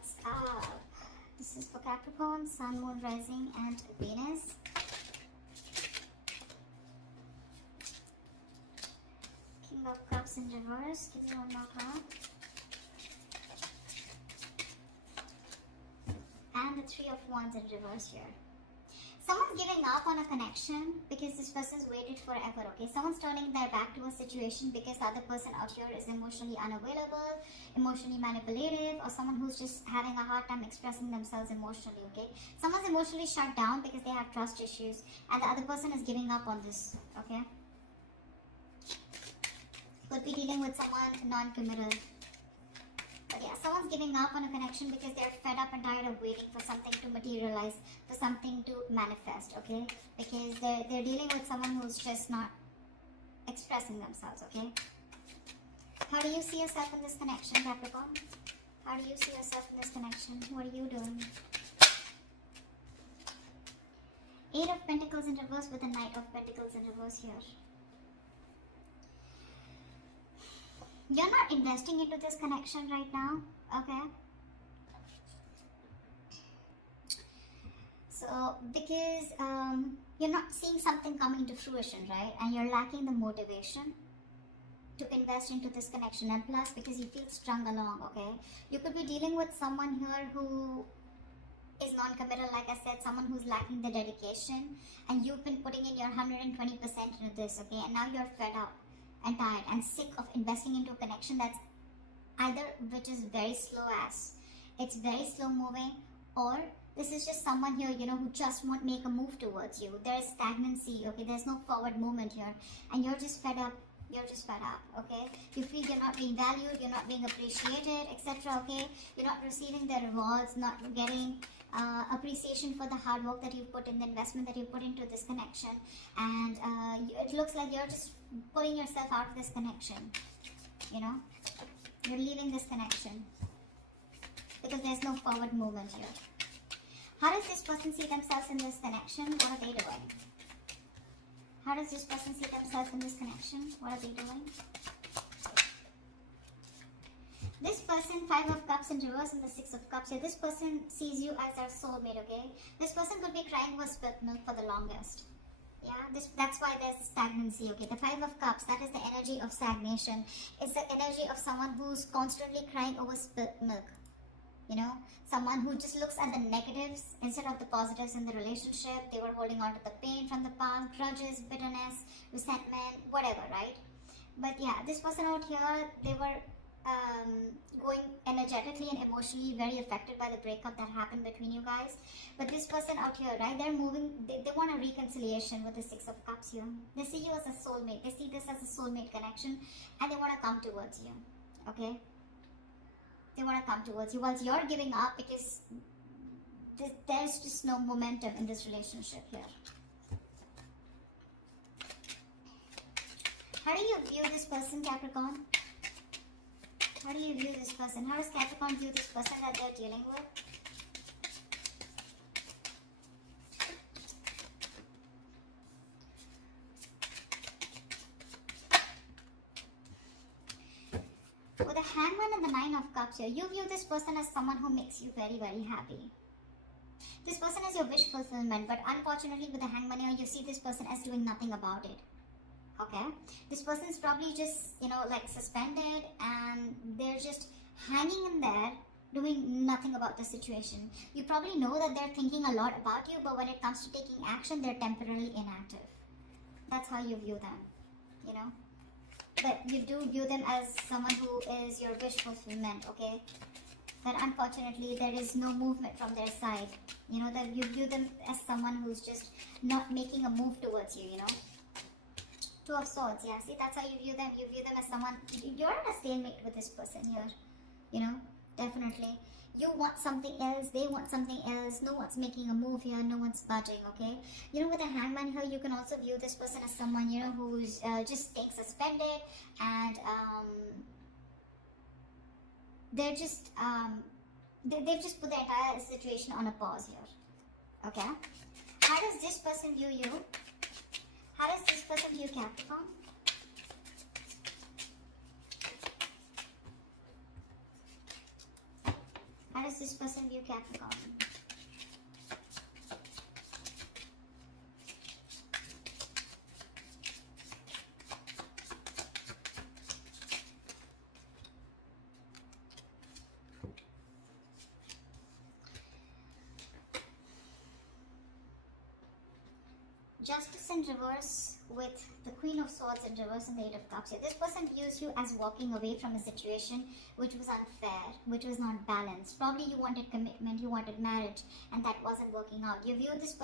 What's up? This is for Capricorn, Sun, Moon, Rising, and Venus. King of Cups in reverse. Give me one more card. And the Three of Wands in reverse here. Someone's giving up on a connection because this person's waited forever, okay? Someone's turning their back to a situation because the other person out here is emotionally unavailable, emotionally manipulative, or someone who's just having a hard time expressing themselves emotionally, okay? Someone's emotionally shut down because they have trust issues, and the other person is giving up on this, okay? Could be dealing with someone non-committal. But yeah, someone's giving up on a connection because they're fed up and tired of waiting for something to materialize, for something to manifest, okay? Because they're dealing with someone who's just not expressing themselves, okay? How do you see yourself in this connection, Capricorn? How do you see yourself in this connection? What are you doing? Eight of Pentacles in reverse with a Knight of Pentacles in reverse here. You're not investing into this connection right now, okay? So, because you're not seeing something coming to fruition, right? And you're lacking the motivation to invest into this connection. And plus, because you feel strung along, okay? You could be dealing with someone here who is non-committal, like I said, someone who's lacking the dedication. And you've been putting in your 120% into this, okay? And now you're fed up and tired and sick of investing into a connection that's either which is very slow as it's very slow moving, or this is just someone here, you know, who just won't make a move towards you. There's stagnancy, okay? There's no forward movement here, and you're just fed up. You're just fed up, okay? You feel you're not being valued, you're not being appreciated, etc., okay? You're not receiving the rewards, not getting appreciation for the hard work that you put in, the investment that you put into this connection, and it looks like you're just pulling yourself out of this connection, you know? You're leaving this connection because there's no forward movement here. How does this person see themselves in this connection? What are they doing? How does this person see themselves in this connection? What are they doing? This person, Five of Cups in reverse and the Six of Cups here. This person sees you as their soulmate, okay? This person could be crying over spilt milk for the longest. Yeah, that's why there's stagnancy, okay? The Five of Cups, that is the energy of stagnation. It's the energy of someone who's constantly crying over spilt milk. You know, someone who just looks at the negatives instead of the positives in the relationship. They were holding on to the pain from the past, grudges, bitterness, resentment, whatever, right? But yeah, this person out here, they were going energetically and emotionally very affected by the breakup that happened between you guys. But this person out here, right, they're moving, they want a reconciliation with the Six of Cups here. They see you as a soulmate. They see this as a soulmate connection, and they want to come towards you, okay? They want to come towards you whilst you're giving up because there's just no momentum in this relationship here. How do you view this person, Capricorn? How do you view this person? How does Capricorn view this person that they're dealing with? With the Hangman and the Nine of Cups here, you view this person as someone who makes you very, very happy. This person is your wish fulfillment, but unfortunately with the Hangman here, you see this person as doing nothing about it. Okay? This person is probably just, you know, like suspended, and they're just hanging in there doing nothing about the situation. You probably know that they're thinking a lot about you, but when it comes to taking action, they're temporarily inactive. That's how you view them, you know? But you do view them as someone who is your wish fulfillment, okay? But unfortunately, there is no movement from their side. You know, that you view them as someone who's just not making a move towards you, you know? Two of Swords, yeah. See, that's how you view them. You view them as someone, you're in a stalemate with this person here, you know, definitely. You want something else, they want something else, no one's making a move here, no one's budging, okay? You know, with a Hangman here, you can also view this person as someone, you know, who's just staying suspended, and they're just, they've just put the entire situation on a pause here, okay? How does this person view you? How does this person view Capricorn? How does this person view Capricorn? Justice in reverse with the Queen of Swords in reverse and the Eight of Cups. This person views you as walking away from a situation which was unfair, which was not balanced. Probably you wanted commitment, you wanted marriage, and that wasn't working out. You view this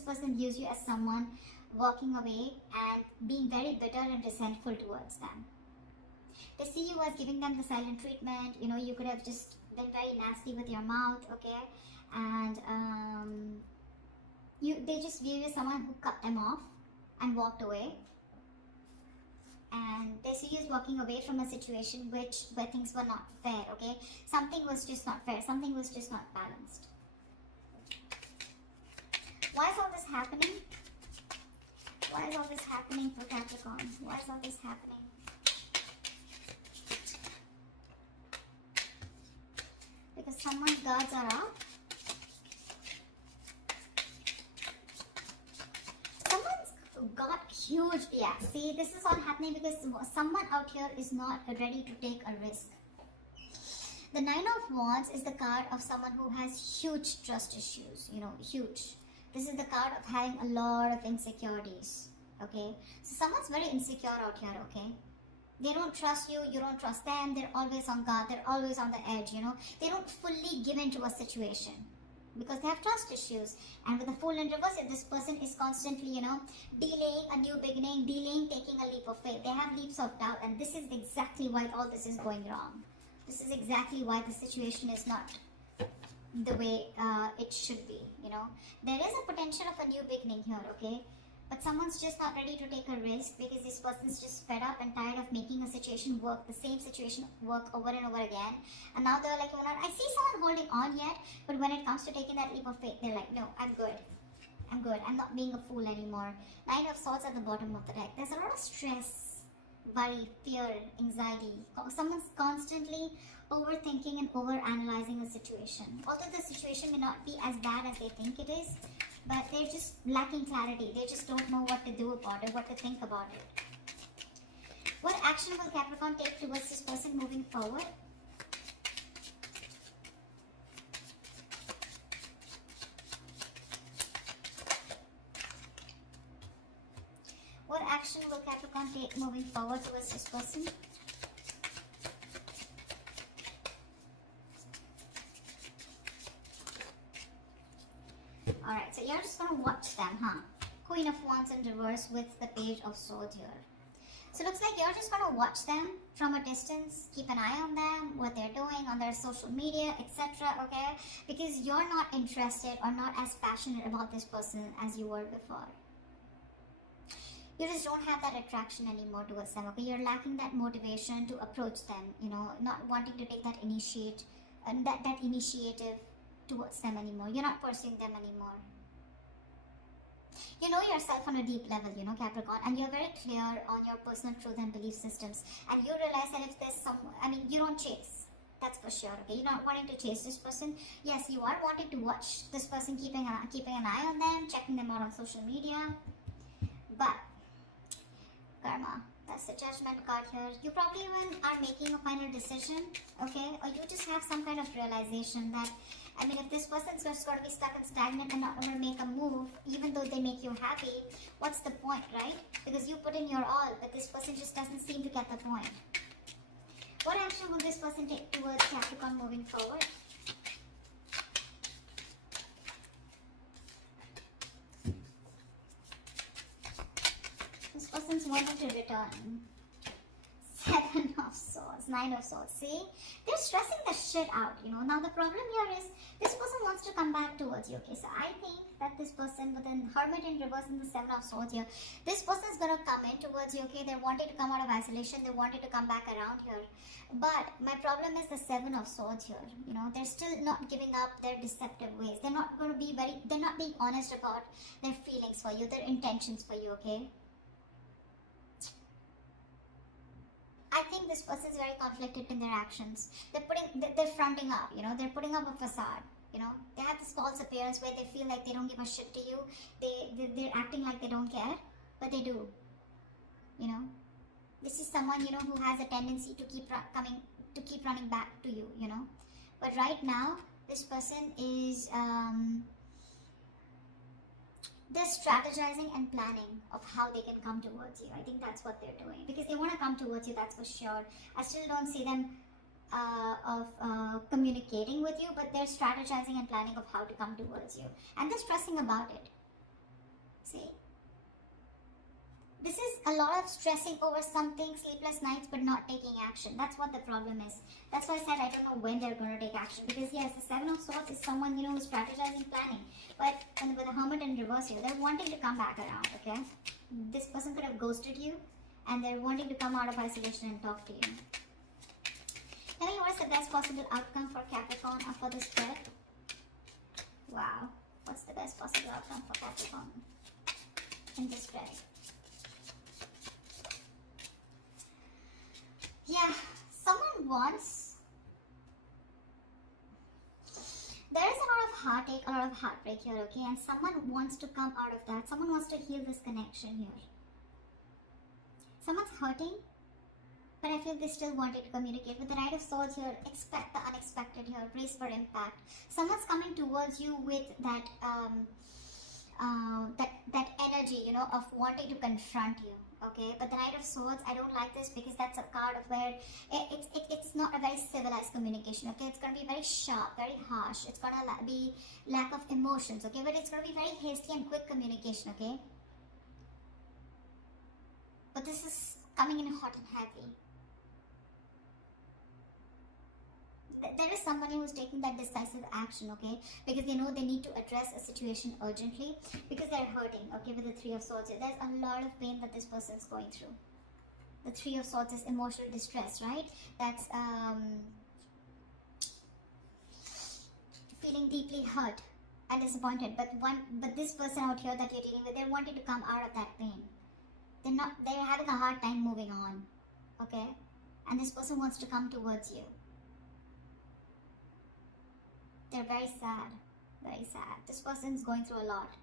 person views you as someone walking away and being very bitter and resentful towards them. They see you as giving them the silent treatment. You know, you could have just been very nasty with your mouth, okay? And they just view you as someone who cut them off and walked away, and they see you as walking away from a situation where things were not fair, okay? Something was just not fair, something was just not balanced. Why is all this happening? Why is all this happening for Capricorn? Why is all this happening? Because someone's guards are up. Got huge, yeah, see, this is all happening because someone out here is not ready to take a risk. The Nine of Wands is the card of someone who has huge trust issues, you know, huge. This is the card of having a lot of insecurities, okay? So someone's very insecure out here, okay? They don't trust you, you don't trust them, they're always on guard, they're always on the edge, you know? They don't fully give into a situation, because they have trust issues. And with the Fool in reverse, this person is constantly, you know, delaying a new beginning, delaying taking a leap of faith. They have leaps of doubt, and this is exactly why all this is going wrong. This is exactly why the situation is not the way it should be, you know. There is a potential of a new beginning here, okay? But someone's just not ready to take a risk because this person's just fed up and tired of making a situation work, the same situation work over and over again. And now they're like, I see someone holding on yet, but when it comes to taking that leap of faith, they're like, no, I'm good. I'm good. I'm not being a fool anymore. Nine of Swords at the bottom of the deck. There's a lot of stress, worry, fear, anxiety. Someone's constantly overthinking and overanalyzing a situation. Although the situation may not be as bad as they think it is, but they're just lacking clarity. They just don't know what to do about it, what to think about it. What action will Capricorn take towards this person moving forward? What action will Capricorn take moving forward towards this person? Alright, so you're just going to watch them, huh? Queen of Wands in reverse with the Page of Swords here. So it looks like you're just going to watch them from a distance, keep an eye on them, what they're doing on their social media, etc. Okay? Because you're not interested or not as passionate about this person as you were before. You just don't have that attraction anymore towards them, okay? You're lacking that motivation to approach them, you know, not wanting to take that initiative towards them anymore. You're not pursuing them anymore. You know yourself on a deep level, you know, Capricorn, and you're very clear on your personal truth and belief systems, and you realize that if there's you don't chase, that's for sure, okay? You're not wanting to chase this person. Yes, you are wanting to watch this person, keeping an eye on them, checking them out on social media, but karma, that's the Judgment card here. You probably even are making a final decision, okay? Or you just have some kind of realization that, if this person's just going to be stuck and stagnant and not going to make a move, even though they make you happy, what's the point, right? Because you put in your all, but this person just doesn't seem to get the point. What action will this person take towards Capricorn moving forward? This person's wanting to return. 7 of Swords, 9 of Swords. See? They're stressing the shit out, you know. Now the problem here is this person wants to come back towards you, okay? So I think that this person with an Hermit in reverse and the 7 of Swords here, this person is going to come in towards you, okay? They're wanting to come out of isolation. They wanted to come back around here. But my problem is the 7 of Swords here. You know, they're still not giving up their deceptive ways. They're not going to be they're not being honest about their feelings for you, their intentions for you, okay? I think this person is very conflicted in their actions. They're fronting up, you know, they're putting up a facade. You know, they have this false appearance where they feel like they don't give a shit to you. They're acting like they don't care, but they do. You know, this is someone, you know, who has a tendency to keep running back to you. You know, but right now this person is they're strategizing and planning of how they can come towards you. I think that's what they're doing because they want to come towards you. That's for sure. I still don't see them communicating with you, but they're strategizing and planning of how to come towards you, and they're stressing about it. See, this is a lot of stressing over something, sleepless nights, but not taking action. That's what the problem is. That's why I said I don't know when they're going to take action, because yes, the Seven of Swords is someone, you know, who's strategizing, planning, but with the Hermit in reverse here, they're wanting to come back around. Okay, this person could have ghosted you, and they're wanting to come out of isolation and talk to you. Tell me, what is the best possible outcome for Capricorn or for this spread? Wow. What's the best possible outcome for Capricorn in this spread? Yeah, someone wants... There is a lot of heartache, a lot of heartbreak here, okay? And someone wants to come out of that. Someone wants to heal this connection here. Someone's hurting, but I feel they still wanted to communicate. With the Knight of Swords here, expect the unexpected here, brace for impact. Someone's coming towards you with that that energy, you know, of wanting to confront you, okay? But the Knight of Swords, I don't like this because that's a card of where it's not a very civilized communication, okay? It's going to be very sharp, very harsh. It's going to be lack of emotions, okay? But it's going to be very hasty and quick communication, okay? But this is coming in hot and heavy. There is somebody who's taking that decisive action, okay? Because they know they need to address a situation urgently because they're hurting, okay? With the Three of Swords here, there's a lot of pain that this person's going through. The Three of Swords is emotional distress, right? That's feeling deeply hurt and disappointed. But this person out here that you're dealing with, they're wanting to come out of that pain. They're having a hard time moving on, okay? And this person wants to come towards you. They're very sad, very sad. This person's going through a lot.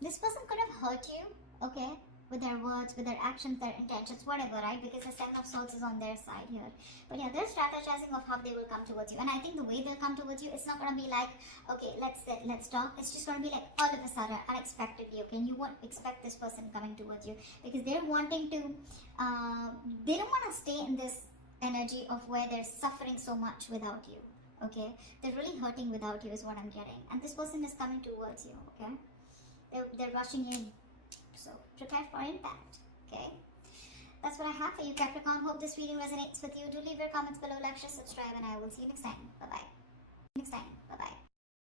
This person could have hurt you, okay, with their words, with their actions, their intentions, whatever, right? Because the Seven of Swords is on their side here. But yeah, they're strategizing of how they will come towards you. And I think the way they'll come towards you, it's not going to be like, okay, let's talk. It's just going to be like all of a sudden, unexpectedly, okay? And you won't expect this person coming towards you because they're wanting to, they don't want to stay in this energy of where they're suffering so much without you, okay? They're really hurting without you is what I'm getting. And this person is coming towards you, okay? They're rushing in. So prepare for impact, okay? That's what I have for you, Capricorn. Hope this video resonates with you. Do leave your comments below, like, share, subscribe, and I will see you next time. Bye-bye.